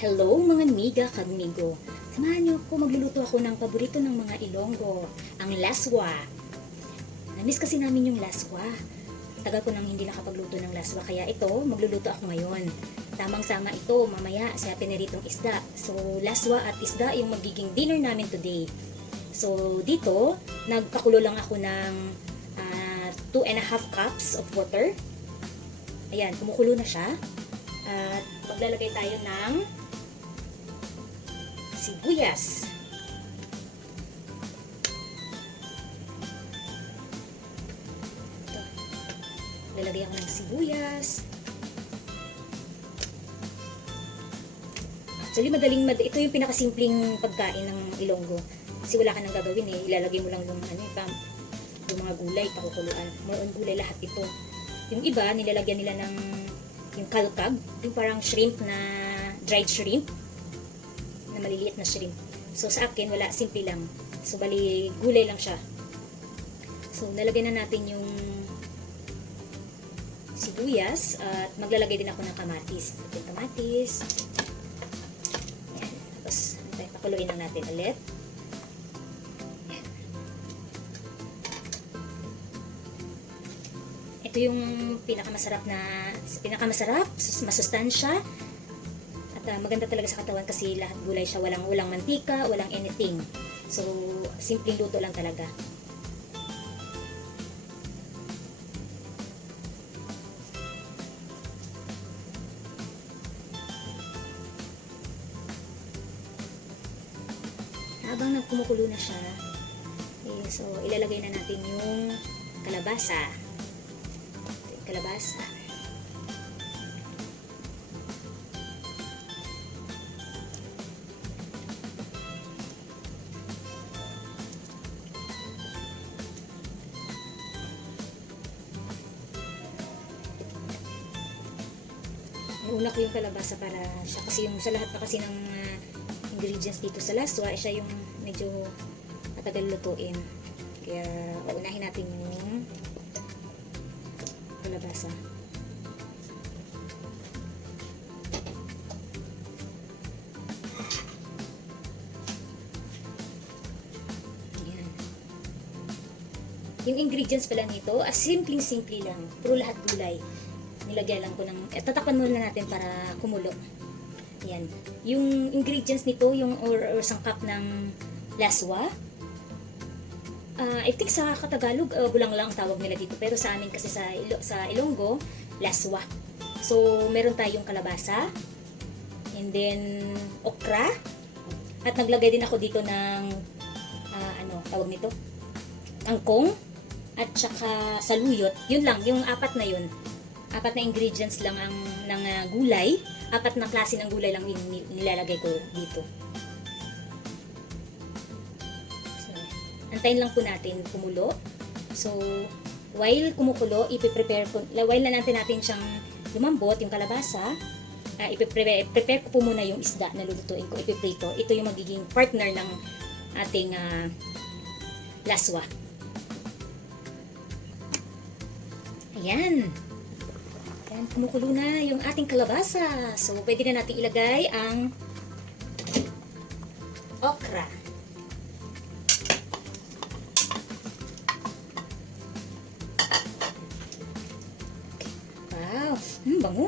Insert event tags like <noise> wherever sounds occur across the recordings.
Hello mga miga kagmigo. Samahan niyo ako, magluluto ako ng paborito ng mga Ilonggo, ang laswa. Namiss kasi namin yung laswa. Tagal ko nang hindi nakapagluto ng laswa, kaya ito, magluluto ako ngayon. Tamang-tama ito, mamaya sa piniritong isda. So, laswa at isda yung magiging dinner namin today. So, dito, nagpakulo lang ako ng 2 and a half cups of water. Ayan, kumukulo na siya. At maglalagay tayo ng sibuyas. Ito. Lalagay ako ng sibuyas. Actually, madaling, mad ito yung pinakasimpleng pagkain ng Ilonggo. Kasi wala ka nang gagawin eh. Ilalagay mo lang yung, ano, yung, yung mga gulay, pakukuluan. More on gulay lahat ito. Yung iba, nilalagyan nila ng yung kalkag, yung parang shrimp na dried shrimp na maliliit na shrimp. So sa akin, wala, simple lang. So bali, gulay lang siya. So nalagyan na natin yung sibuyas at maglalagay din ako ng kamatis. Yung kamatis. Yan. Tapos, okay, pakuluin lang natin ulit. Ito yung pinakamasarap na pinakamasarap, sus- masustansya. Ah, maganda talaga sa katawan kasi lahat gulay siya, walang walang mantika, walang anything. So, simpleng luto lang talaga. Habang nagkumukulo na siya, eh, so ilalagay na natin yung kalabasa. Kalabasa. Iuna ko yung kalabasa para siya kasi yung sa lahat na kasi ng ah, ingredients dito sa laswa, eh, siya yung medyo matagal lutuin. Kaya uunahin natin yung kalabasa. Yung ingredients pala nito, as simpleng-simple lang. Puro lahat gulay. Nilagyan lang ko ng... Eh, tatakpan muna natin para kumulo. Ayan. Yung ingredients nito, yung or, or sangkap ng laswa, Ah, I think sa Katagalog, uh, bulang lang ang tawag nila dito. Pero sa amin kasi sa, Ilo, sa Ilonggo, laswa. So, meron tayong kalabasa. And then, okra. At naglagay din ako dito ng, ah, ano, tawag nito? Kangkong. At saka saluyot. Yun lang, yung apat na yun. Apat na ingredients lang ang ng ah, gulay. Apat na klase ng gulay lang nilalagay ko dito. So, antayin lang po natin kumulo. So, while kumukulo, ipiprepare ko, while na natin natin siyang lumambot, yung kalabasa, uh, ipiprepare prepare ko po muna yung isda na lulutuin ko, ipiprito. Ito yung magiging partner ng ating ah, laswa. Ayan. Ayan, kumukulo na yung ating kalabasa. So, pwede na natin ilagay ang okra. Wow, hmm, bango.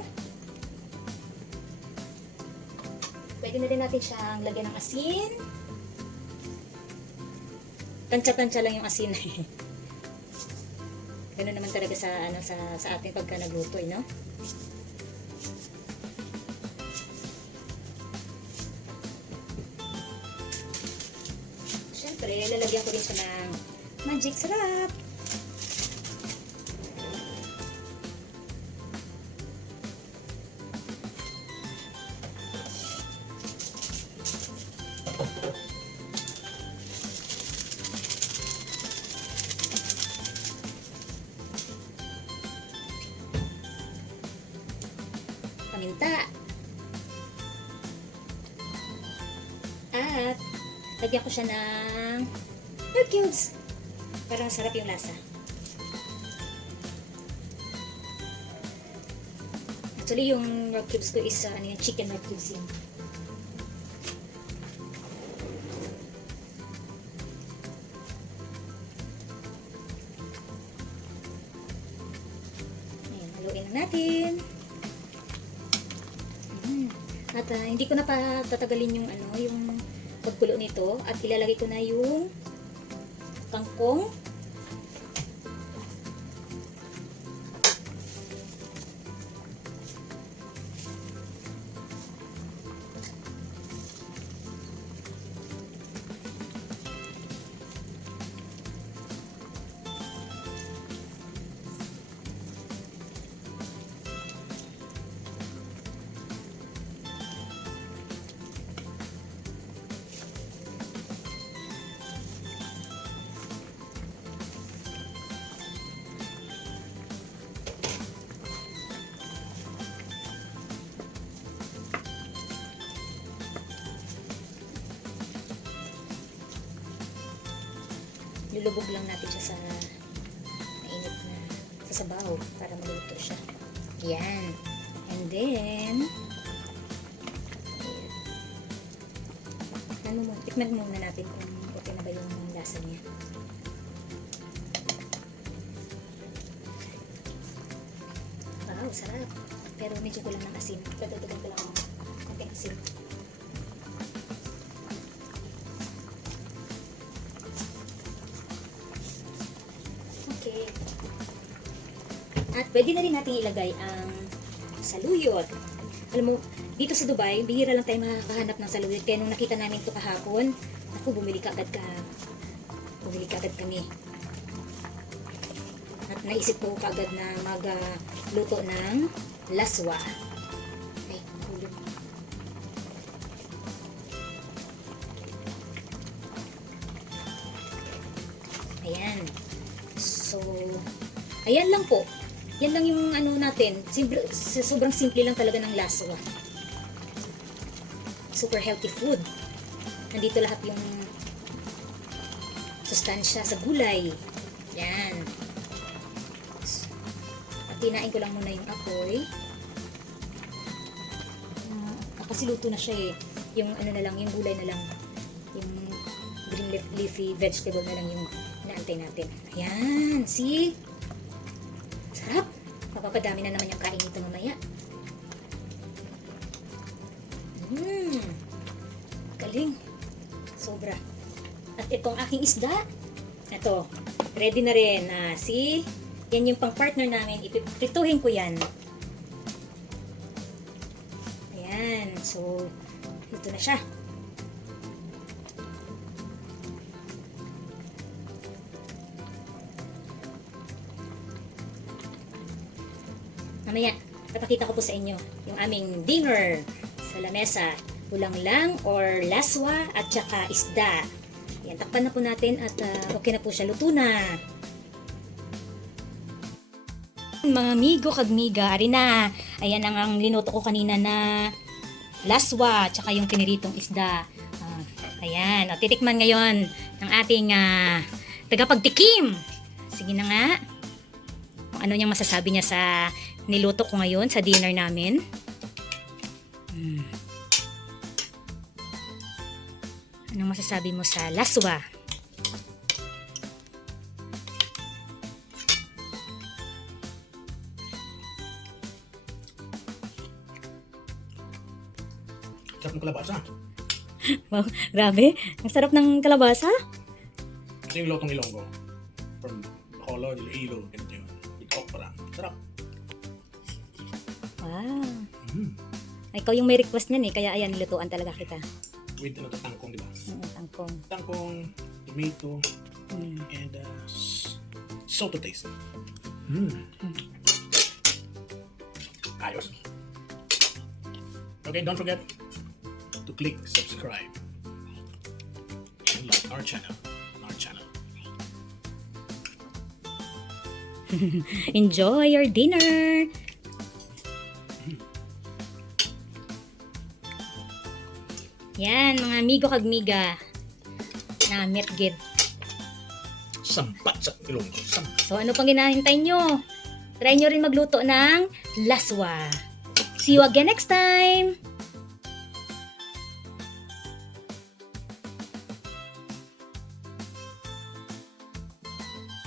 Pwede na rin natin siyang lagyan ng asin. Tansya-tansya lang yung asin. <laughs> Ganun naman talaga sa ano sa sa ating pagka nagluto, eh, no? Siyempre, lalagyan ko din siya ng magic sarap. bata. At, lagyan ko siya ng perfumes. Para masarap yung lasa. Actually, yung rock cubes ko is uh, ano yung chicken rock cubes yun. Ayan, haluin natin. At ah, hindi ko na pa tatagalin yung ano, yung pagkulo nito at ilalagay ko na yung kangkong. Lulubog lang natin siya sa mainit na sa sabaw para maluto siya. Yan. And then, ano mo, tikman muna natin kung okay na ba yung lasa niya. Wow, sarap. Pero medyo kulang ng asin. Dadagdagan ko lang ng konting asin. At pwede na rin natin ilagay ang saluyot. Alam mo, dito sa Dubai, bihira lang tayo makakahanap ng saluyot. Kaya nung nakita namin ito kahapon, ako, bumili ka agad ka. Bumili ka agad kami. At naisip ko kaagad na magluto ng laswa. Ay, hulog. Ayan. So, ayan lang po. Yan lang yung ano natin. Simple, sobrang simple lang talaga ng laswa. Super healthy food. Nandito lahat yung sustansya sa gulay. Yan. At ko lang muna yung apoy. Ah, kasi luto na siya eh. Yung ano na lang, yung gulay na lang. Yung green leaf, leafy vegetable na lang yung inaantay natin. Ayan, see? Sarap. Mapapadami na naman yung kain nito mamaya. Mmm. Galing. Sobra. At itong aking isda. Ito. Ready na rin. Ah, see? Yan yung pang partner namin. Ipiprituhin ko yan. Ayan. So, ito na siya. Mamaya, papakita ko po sa inyo yung aming dinner sa lamesa. Ulang lang or laswa at saka isda. Yan, takpan na po natin at ah, okay na po siya. Luto na. Mga amigo kagmiga, ari na. Ayan ang, ang linuto ko kanina na laswa at saka yung piniritong isda. Ah, ayan, o, titikman ngayon ng ating ah, tagapagtikim. Sige na nga. Kung ano niyang masasabi niya sa niluto ko ngayon sa dinner namin. Hmm. Anong masasabi mo sa laswa? Sarap ng kalabasa. Wow, grabe. Ang sarap ng kalabasa. Kasi yung lotong ilonggo. From Bacolod, Iloilo, Wow. Mm. Ikaw yung may request niyan eh, kaya ayan, nilutuan talaga kita. With ano to, tangkong, di ba? Mm, tangkong. Tangkong, tomato, Mm. and uh, salt to taste. Mm. Ayos. Okay, don't forget to click subscribe and like our channel. Our channel. <laughs> Enjoy your dinner! Yan, mga amigo kagmiga na mirgid. Sampat sa ilonggo. Sampat. So, ano pang ginahintay nyo? Try nyo rin magluto ng laswa. See you again next time!